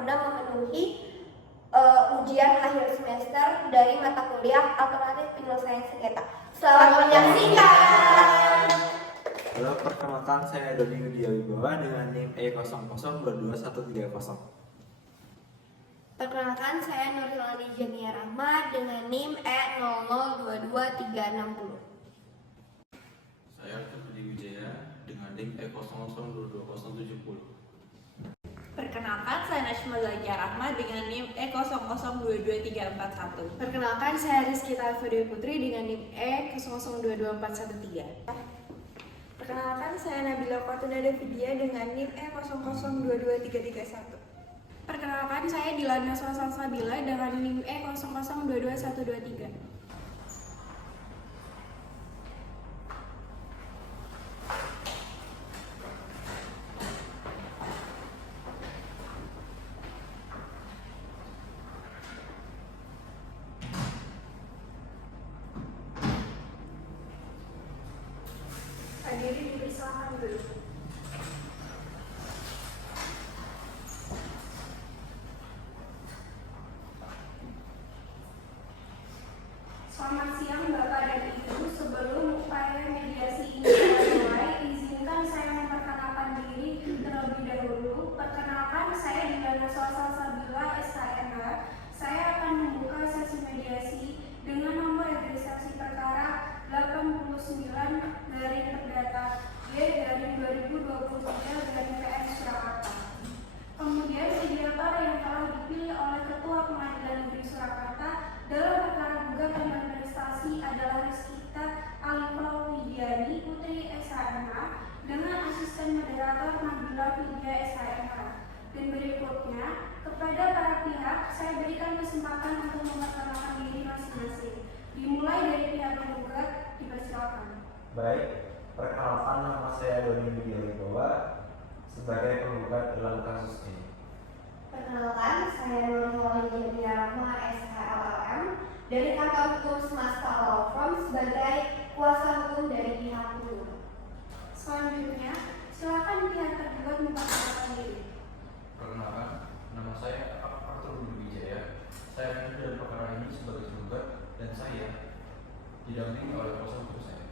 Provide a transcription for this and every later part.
guna memenuhi ujian akhir semester dari mata kuliah alternatif penyelesaian sengketa. Selamat menyaksikan. Halo, perkenalkan saya Doni Widya Wibawa dengan NIM E00222130. Perkenalkan saya Nurulani Jania Rahma dengan NIM E002230. Saya Budi Wijaya dengan NIM E002270. Perkenalkan, saya Najma Zahia Rahma dengan NIM E002231. Perkenalkan, saya Rizky Talfuri Putri dengan NIM E00224113. Perkenalkan, saya Nabila Fatuna Davidia dengan NIM E002231. Perkenalkan, saya Dilana Salsabila dengan NIM E00222123. Hadirin dipersilakan dulu. Selamat siang Bapak dan Ibu. Sebelum upaya mediasi ini dimulai, izinkan saya memperkenalkan diri terlebih dahulu. Perkenalkan, saya Dilana Salsabila SHMH. Saya akan membuka sesi mediasi dengan nomor registrasi perkara 89 garing perdata Y garing 2023 garing PN Surakarta. Kemudian mediator yang telah dipilih oleh Ketua Pengadilan Negeri Surakarta dalam perkara gugatan dan prestasi adalah Rizkita Alifah Widiani Putri SHMH dengan asisten moderator Nabila Vidya SHMH. Dan berikutnya, kepada para pihak saya berikan kesempatan untuk memperkenalkan diri masing-masing. Dimulai dari pihak penggugat, dipersilakan. Baik, perkenalkan nama saya Doni Widya Wibawa sebagai penggugat dalam kasus ini. Perkenalkan, saya Nurulani Jania Rahma SHLLM dari kantor hukum Semesta Law Firm sebagai kuasa hukum dari pihak tergugat. Selanjutnya, silakan pihak tergugat memperkenalkan diri. Perkenalkan, nama saya Arthur Budi Wijaya. Saya hadir dalam perkara ini sebagai tergugat dan saya didampingi oleh kuasa hukum saya.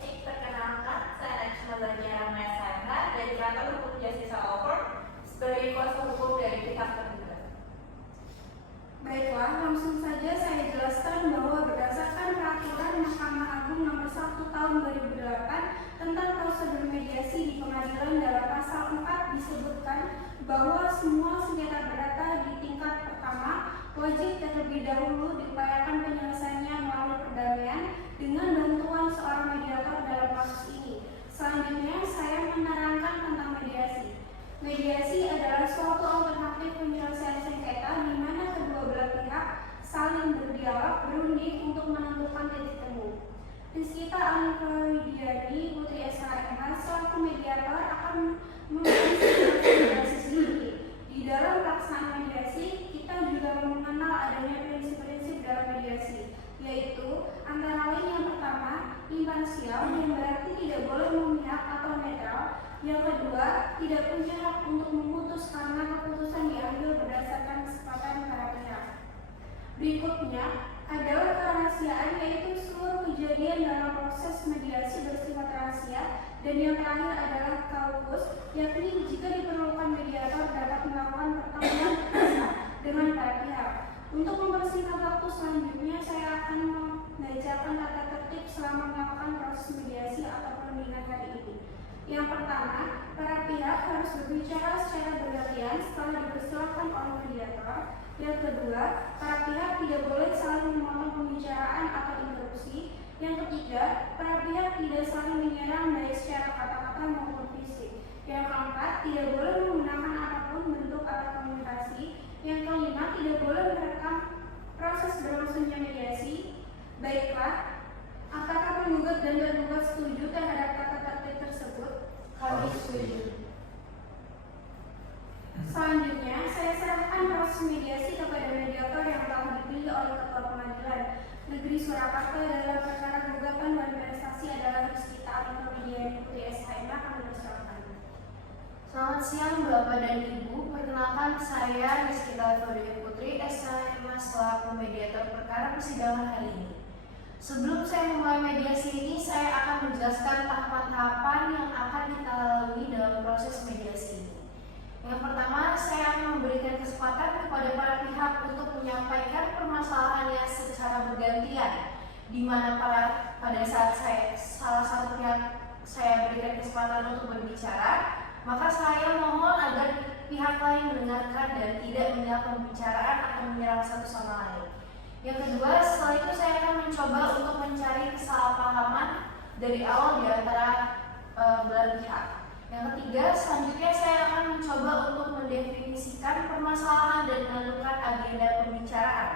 Baik, perkenalkan, saya Najma Zahia Rahma SHMH dari kantor hukum Justice Law Firm sebagai kuasa hukum dari pihak tergugat. Baiklah, langsung saja saya jelaskan bahwa berdasarkan peraturan Mahkamah Agung nomor 1 tahun 2008 tentang prosedur mediasi di pengadilan dalam pasal 4 disebutkan bahwa semua sengketa perdata di tingkat pertama wajib terlebih dahulu diupayakan penyelesaiannya melalui perdamaian dengan bantuan seorang mediator dalam kasus ini. Selanjutnya, saya menerangkan tentang mediasi. Mediasi adalah suatu alternatif penyelesaian sengketa di mana kedua belah pihak saling berdialog, berunding untuk menentukan titik temu. Rizkita Alifah Widiani Putri SHMH selaku mediator akan mengisi mediasi sendiri. Di dalam pelaksanaan mediasi, kita juga mengenal adanya prinsip-prinsip dalam mediasi, yaitu antara lain yang pertama, imparsial yang berarti tidak boleh memihak atau netral. Yang kedua, tidak punya hak untuk memutus karena keputusan diambil berdasarkan kesepakatan para pihak. Berikutnya adalah kerahasiaan, yaitu seluruh kejadian dalam proses mediasi bersifat rahasia. Dan yang terakhir adalah kaukus, yakni jika diperlukan mediator dapat melakukan pertemuan dengan para pihak. Untuk mempersingkat waktu selanjutnya, saya akan membacakan tata tertib selama melakukan proses mediasi atau perundingan hari ini. Yang pertama, para pihak harus berbicara secara bergantian setelah dipersilakan oleh mediator. Yang kedua, para pihak tidak boleh saling memotong pembicaraan atau interupsi. Yang ketiga, para pihak tidak saling menyerang baik secara kata-kata maupun fisik. Yang keempat, tidak boleh menggunakan apapun bentuk alat komunikasi. Yang kelima, tidak boleh merekam proses berlangsungnya mediasi. Baiklah, apakah penggugat dan tergugat setuju terhadap tata tertib tersebut? Kami setuju. Selanjutnya, saya serahkan proses mediasi kepada mediator yang telah dipilih oleh Ketua Pengadilan Negeri Surakarta dalam perkara gugatan dan prestasi adalah Rizkita Alifah Widiani Putri SHMH. Kami persilakan. Selamat siang Bapak dan Ibu, perkenalkan saya Rizkyta Fadlia Putri, SMA selaku mediator perkara persidangan hari ini. Sebelum saya memulai mediasi ini, saya akan menjelaskan tahapan-tahapan yang akan kita lalui dalam proses mediasi ini. Yang pertama, saya akan memberikan kesempatan kepada para pihak untuk menyampaikan permasalahannya secara bergantian, di mana pada saat salah satu pihak saya berikan kesempatan untuk berbicara, maka saya mohon agar pihak lain mendengarkan dan tidak menyerang pembicaraan atau menyerang satu sama lain. Yang kedua, setelah itu saya akan mencoba untuk mencari kesalahpahaman dari awal di antara belah pihak. Yang ketiga, selanjutnya saya akan mencoba untuk mendefinisikan permasalahan dan menentukan agenda pembicaraan.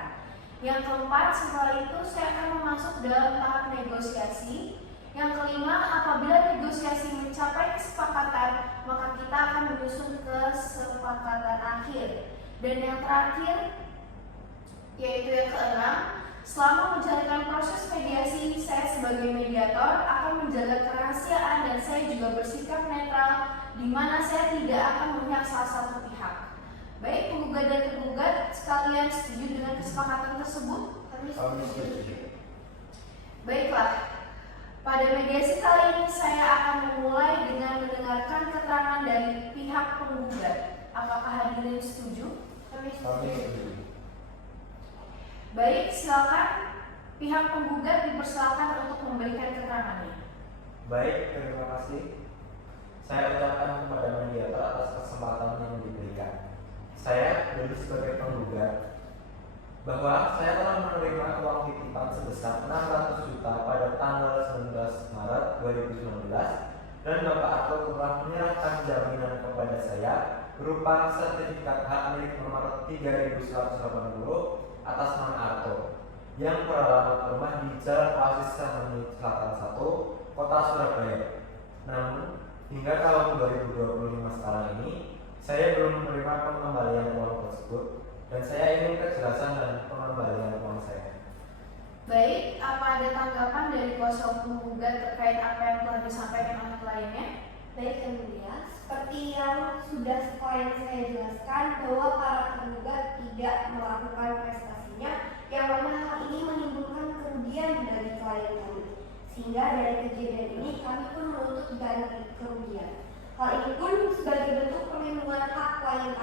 Yang keempat, setelah itu saya akan masuk dalam tahap negosiasi. Yang kelima, apabila negosiasi mencapai kesepakatan, maka kita akan menyusun kesepakatan akhir. Dan yang terakhir, yaitu yang keenam, selama menjalankan proses mediasi, saya sebagai mediator akan menjaga kerahasiaan dan saya juga bersikap netral, di mana saya tidak akan memihak salah satu pihak. Baik penggugat dan tergugat sekalian setuju dengan kesepakatan tersebut? Kami setuju. Baiklah, pada mediasi kali ini saya akan memulai dengan mendengarkan keterangan dari pihak penggugat. Apakah hadirin setuju? Kami setuju. Baik, silakan pihak penggugat dipersilakan untuk memberikan keterangannya. Baik, terima kasih. Saya ucapkan kepada mediator atas kesempatan yang diberikan. Saya dulu sebagai penggugat bahwa saya telah menerima uang titipan sebesar 600 juta pada tanggal 19 Maret 2019 dan Bapak Arto telah menyerahkan jaminan kepada saya berupa sertifikat hak milik nomor 3180 atas nama Arto yang beralamat rumah di Jalan Oasis Sarmani Selatan 1, Kota Surabaya. Namun, hingga tahun 2025 sekarang ini, saya belum menerima pengembalian uang tersebut dan saya ingin kejelasan dan pengembalian uang saya. Baik, apa ada tanggapan dari kuasa hukum penggugat terkait apa yang telah disampaikan oleh kliennya? Baik, yang mulia, seperti yang sudah klien saya jelaskan bahwa para tergugat tidak melakukan prestasinya, yang mana hal ini menimbulkan kerugian dari klien kami. Sehingga dari kejadian ini kami pun menuntut ganti kerugian. Hal ini pun sebagai bentuk perlindungan hak klien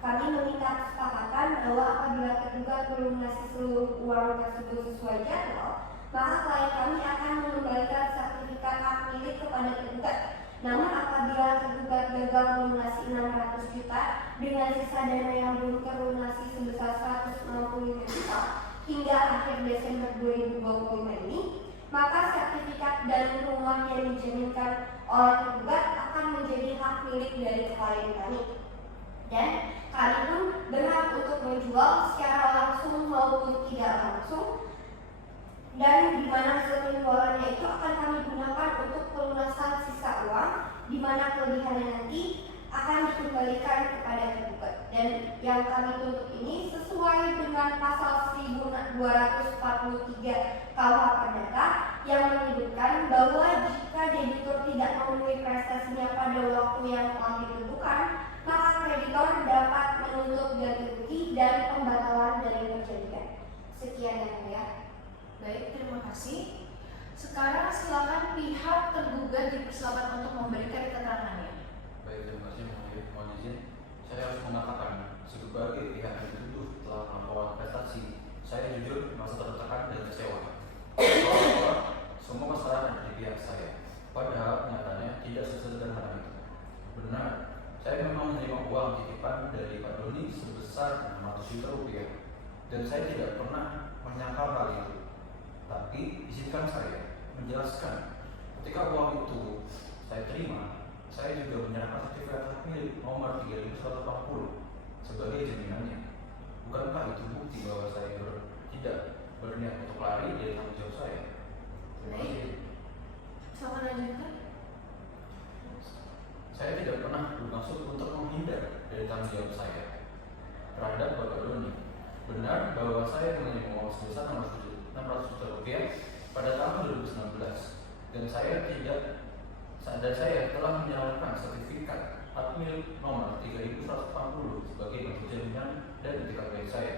kami meminta kesepakatan bahwa apabila tergugat melunasi seluruh uang tersebut sesuai jadwal, maka klien kami akan mengembalikan sertifikat hak milik kepada tergugat. Namun apabila tergugat gagal melunasi 600 juta dengan sisa dana yang belum terlunasi sebesar 165 juta hingga akhir Desember 2025 ini, maka sertifikat dan rumah yang dijaminkan oleh tergugat akan menjadi hak milik dari klien kami. Dan kami pun berhak untuk menjual secara langsung maupun tidak langsung, dan di mana hasil penjualannya itu akan kami gunakan untuk pelunasan sisa uang, di mana kelebihannya nanti akan dikembalikan kepada tergugat. Dan yang kami tuntut ini sesuai dengan pasal 1243 KUH Perdata yang menyebutkan bahwa jika debitur tidak memenuhi prestasinya pada waktu yang telah ditentukan, maka kreditor dapat menuntut ganti rugi dan pembatalan dari perjanjian. Sekian yang mulia. Baik, terima kasih. Sekarang silakan pihak tergugat dipersilakan untuk memberikan keterangannya. Baik, terima kasih. Mohon izin, saya harus mengatakan sebagai pihak yang dituduh telah melakukan prestasi, saya jujur merasa tertekan dan kecewa. Bahwa semua kesalahan ada di pihak saya, padahal nyatanya tidak sesederhana itu. Benar, saya memang menerima uang titipan dari Pak Doni sebesar 600 juta rupiah, dan saya tidak pernah menyangkal hal itu. Tapi izinkan saya menjelaskan, ketika uang itu saya terima, saya juga menyerahkan sertifikat hak milik nomor 3180 sebagai jaminannya. Bukankah itu bukti bahwa saya tidak berniat untuk lari dari tanggung jawab saya? Terima kasih. Silakan lanjutkan. Saya tidak pernah bermaksud untuk menghindar dari tanggung jawab saya terhadap Bapak Doni. Benar bahwa saya menerima uang sebesar 600 juta rupiah pada tahun 2019 dan saya telah menyalurkan sertifikat hak milik nomor 3180 sebagai bentuk jaminan dan etikat baik saya.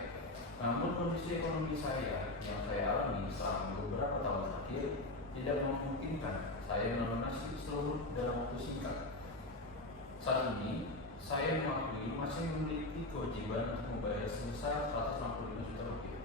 Namun kondisi ekonomi saya yang saya alami selama beberapa tahun terakhir tidak memungkinkan saya melunasi seluruh dalam waktu singkat. Saat ini, saya mengakui masih memiliki kewajiban untuk membayar sebesar 165 juta rupiah.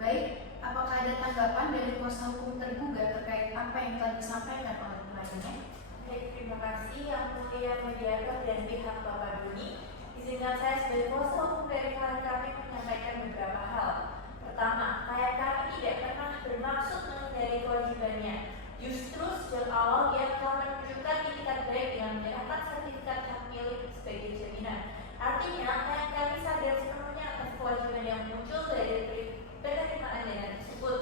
Baik, apakah ada tanggapan dari kuasa hukum tergugat terkait apa yang telah disampaikan oleh pengadunya? Baik, terima kasih Yang Mulia Mediator dan pihak Bapak Doni. Izinkan saya sebagai kuasa hukum dari klien kami menyampaikan beberapa hal. Pertama, klien kami tidak pernah bermaksud menghindari kewajibannya. Justru sejak awal dia telah menunjukkan itikat baik dengan menyerahkan sertifikat hak milik sebagai jaminan. Artinya, klien kami sadar sepenuhnya atas kewajiban yang muncul dari penerimaan dana tersebut.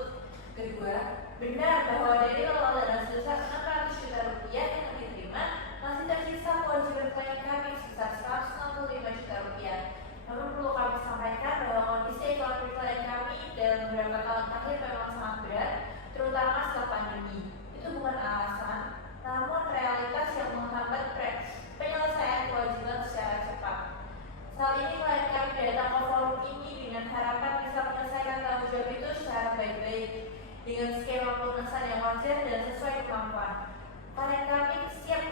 Kedua, benar bahwa dari total dana sebesar 600 juta rupiah yang diterima, masih tersisa kewajiban klien kami sebesar 165 juta rupiah. Namun perlu kami sampaikan bahwa kondisi ekonomi klien kami dalam beberapa tahun terakhir memang sangat berat, terutama setelah pandemi. Itu bukan alasan, namun realitas yang menghambat penyelesaian kewajiban secara cepat. Saat ini klien kami datang ke forum ini dengan harapan bisa menyelesaikan tanggung jawab itu secara baik-baik dengan skema pelunasan yang wajar dan sesuai kemampuan. Klien kami siap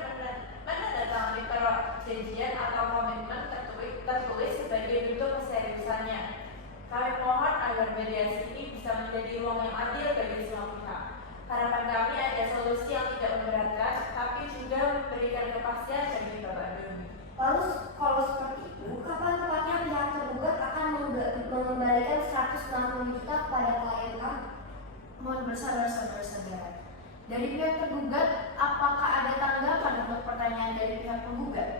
menandatangani perjanjian atau komitmen tertulis sebagai bentuk keseriusannya. Kami mohon agar mediasi ini bisa menjadi ruang yang adil bagi semua pihak. Harapan kami ada solusi yang tidak memberatkan, tapi juga memberikan kepastian bagi Bapak Doni. Lalu kalau seperti itu, kapan tepatnya pihak tergugat akan mengembalikan 160 juta kepada klien kami? Mohon bersabar saudara-saudara. Dari pihak tergugat, apakah ada tanggapan untuk pertanyaan dari pihak penggugat?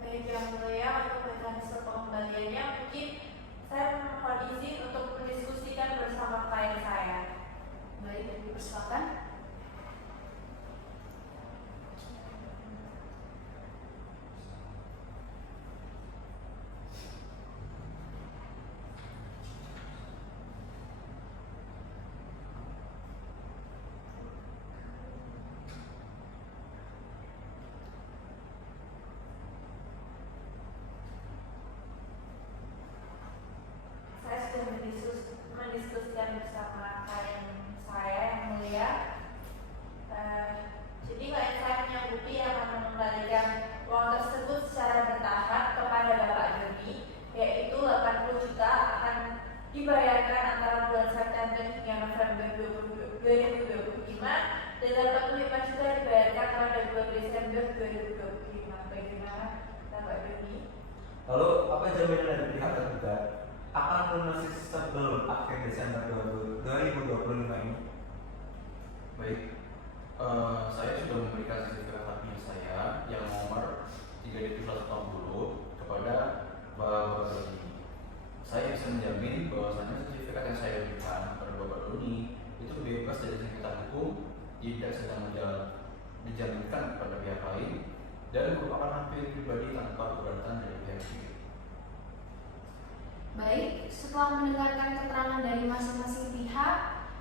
Baik Yang Mulia, untuk mekanisme pengembaliannya mungkin saya mohon izin untuk mendiskusikan bersama klien saya. Baik, dipersilakan. Saya sudah mendiskusikan bersama klien saya Yang Mulia. Jadi klien saya menyanggupi akan mengembalikan uang tersebut secara bertahap kepada Bapak Doni, yaitu 80 juta akan dibayarkan antara bulan September hingga November 2025 dan 85 juta dibayarkan pada bulan Desember 2025. Bagaimana Bapak Doni? Lalu apa jaminan dari pihak tergugat akan melunasi sebelum akhir Desember 2025 ini? Baik, saya sudah memberikan sertifikat hak milik saya yang nomor 3180 kepada Bapak Doni. Saya bisa menjamin bahwasannya sertifikat yang saya berikan kepada Bapak Doni itu bebas dari sengketa hukum, tidak sedang dijaminkan kepada pihak lain, dan merupakan hak milik pribadi tanpa keberatan dari pihak ketiga. Baik, setelah mendengarkan keterangan dari masing-masing pihak,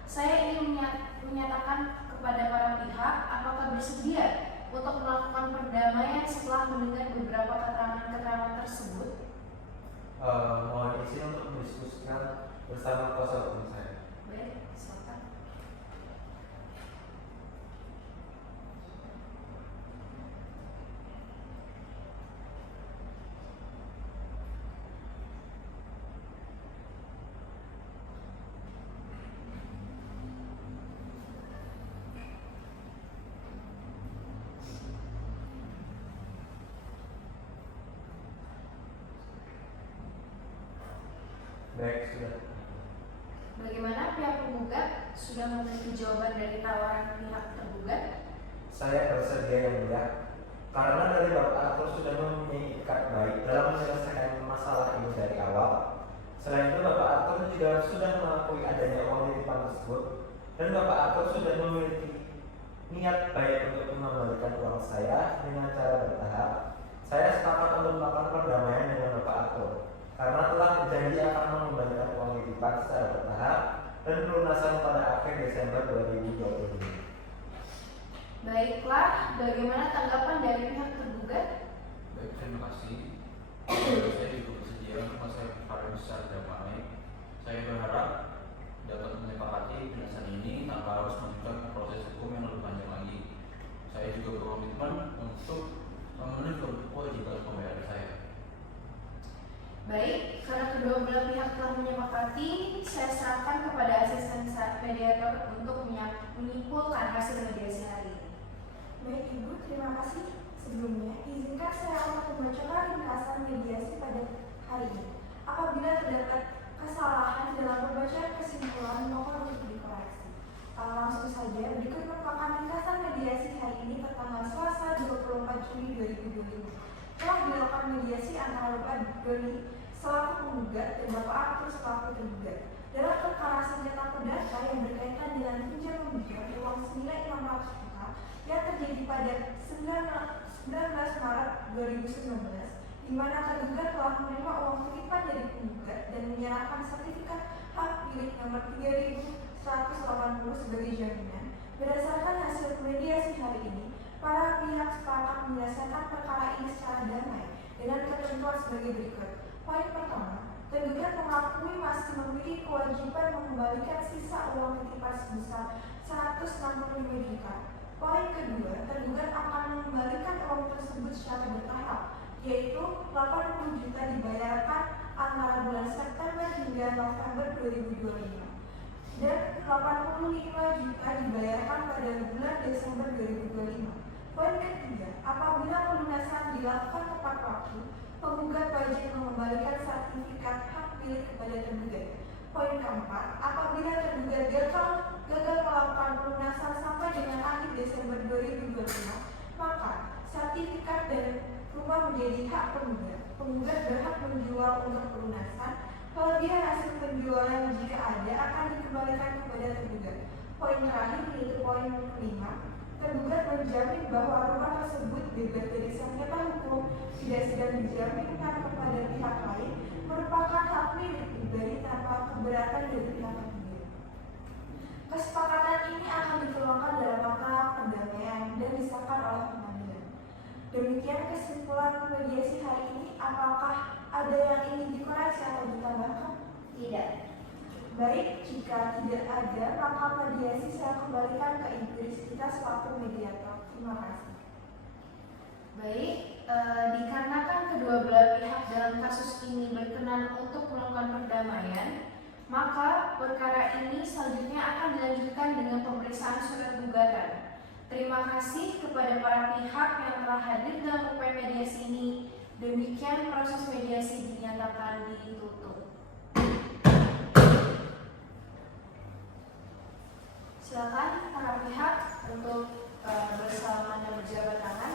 saya ingin menyatakan kepada para pihak apakah bersedia untuk melakukan perdamaian setelah mendengar beberapa keterangan-keterangan tersebut. Mohon izin untuk mendiskusikan bersama kuasa hukum saya. Baik, silakan. Baik, sudah. Bagaimana pihak penggugat sudah memiliki jawaban dari tawaran pihak tergugat? Saya bersedia yang mulia karena dari Bapak Atur sudah mempunyai ikat baik dalam menyelesaikan masalah ini dari awal. Selain itu Bapak Atur juga sudah mengakui adanya uang titipan tersebut dan Bapak Atur sudah memiliki niat baik untuk mengembalikan uang saya dengan cara bertahap. Saya sepakat untuk melakukan perdamaian dengan Bapak Atur karena telah berjanji akan mengembalikan uang titipan secara bertahap dan pelunasan pada akhir Desember 2025. Baiklah, bagaimana tanggapan dari pihak tergugat? Baik, terima kasih. Saya juga bersedia untuk menyelesaikan secara damai. Saya berharap dapat menyepakati penjelasan ini tanpa harus melanjutkan proses hukum yang lebih panjang lagi. Saya juga berkomitmen untuk memenuhi kewajiban pembayaran saya. Baik, karena kedua belah pihak telah menyepakati, saya serahkan kepada asisten mediator untuk menyimpulkan hasil mediasi hari ini. Baik Ibu, terima kasih. Sebelumnya, izinkan saya untuk membacakan ringkasan mediasi pada hari ini. Apabila terdapat kesalahan dalam pembacaan kesimpulan, mohon untuk dikoreksi. Langsung saja, berikut merupakan ringkasan mediasi hari ini tertanggal Selasa 24 Juli 2025. Telah dilakukan mediasi antara Bapak Doni selaku penggugat dan Bapak Arthur selaku tergugat dalam perkara sengketa perdata yang berkaitan dengan pinjam meminjam uang senilai 600 juta yang terjadi pada 19 Maret 2019, di mana tergugat telah menerima uang titipan dari penggugat dan menyerahkan sertifikat hak milik nomor 3180 sebagai jaminan. Berdasarkan hasil mediasi hari ini, para pihak sepakat menyelesaikan perkara ini secara damai dengan ketentuan sebagai berikut. Poin pertama, tergugat mengakui masih memiliki kewajiban mengembalikan sisa uang titipan sebesar 165 juta. Poin kedua, tergugat akan mengembalikan uang tersebut secara bertahap, yaitu 80 juta dibayarkan antara bulan September hingga November 2025 dan 85 juta dibayarkan pada bulan Desember 2025. Poin ketiga, apabila pelunasan dilakukan tepat waktu, penggugat wajib mengembalikan sertifikat hak milik kepada tergugat. Poin keempat, apabila tergugat gagal melakukan pelunasan sampai dengan akhir Desember 2025, maka sertifikat dan rumah menjadi hak penggugat. Penggugat berhak menjual untuk pelunasan. Kelebihan hasil penjualan jika ada akan dikembalikan kepada tergugat. Poin terakhir yaitu poin kelima, tergugat menjamin bahwa rumah tersebut bebas dari sengketa hukum, tidak sedang dijaminkan kepada pihak lain, merupakan hak milik pribadi tanpa keberatan dari pihak ketiga. Kesepakatan ini akan dituangkan dalam makna perdamaian dan disahkan oleh pengadilan. Demikian kesimpulan mediasi hari ini. Apakah ada yang ingin dikoreksi atau ditambahkan? Tidak. Baik, jika tidak ada, maka mediasi saya kembalikan ke Ibu Rizkita selaku mediator. Terima kasih. Baik, dikarenakan kedua belah pihak dalam kasus ini berkenan untuk melakukan perdamaian, maka perkara ini selanjutnya akan dilanjutkan dengan pemeriksaan surat gugatan. Terima kasih kepada para pihak yang telah hadir dalam upaya mediasi ini. Demikian proses mediasi dinyatakan ditutup. Silakan para pihak untuk bersalaman dan berjabat tangan.